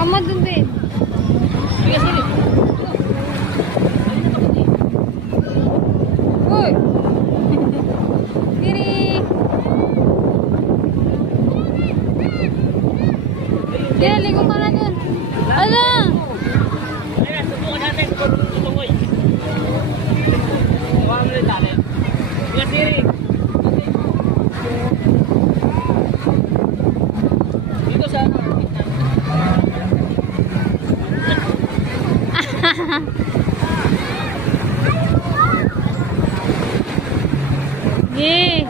Kama dun din. Sige, sige. Uy! Diri! Diri, ligo ka na dun. Ala! Ayan, subukan natin kung tutungoy. Huwag mo rin tali. Sige, Siri. Dito sa ano? Gi!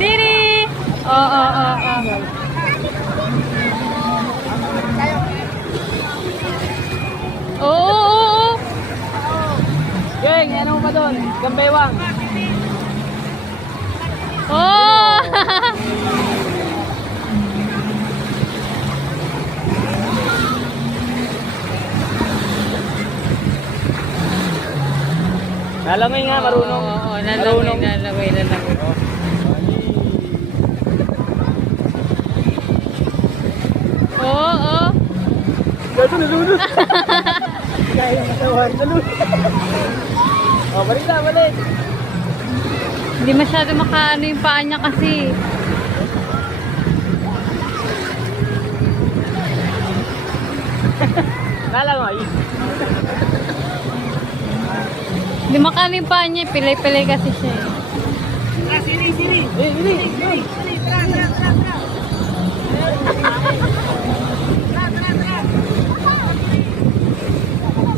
Diri! Oo. Oo. Geng, ano mo pa doon? Gambaywang. Oh! Nalangoy nga, marunong. Oo, nalangoy. Oo. Gato, nalunod. Kaya matawan, nalunod. O, balik na, balik. Hindi masyado makaano yung paa niya kasi. Nalangoy. Hindi makaano yung paa niya. Pilay-pilay kasi siya. Siri. Siri.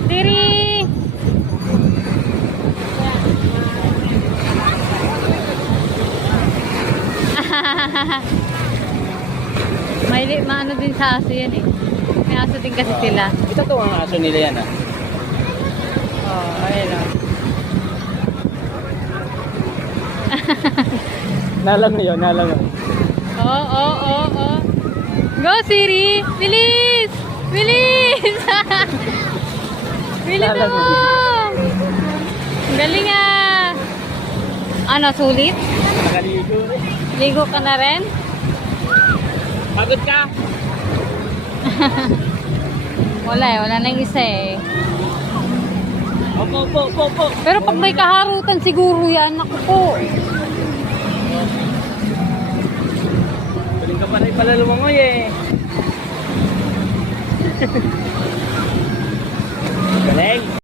Diri! May maano din sa aso yan eh. May aso din kasi sila. Ito to ang aso nila yan, ah. Oh, ayun o. Nalangoy yun, nalangoy. Oo. Go, Siri! Bilis! Bilis! Bilis mo! Ang galing ah! Ano, sulit? Nakaligo. Ligo ka na rin? Pagod ka? Wala nang isa eh. Opo. Pero pag may kaharutan siguro yan, naku po. Galing ka pa rin pala lumangoy eh. Galing.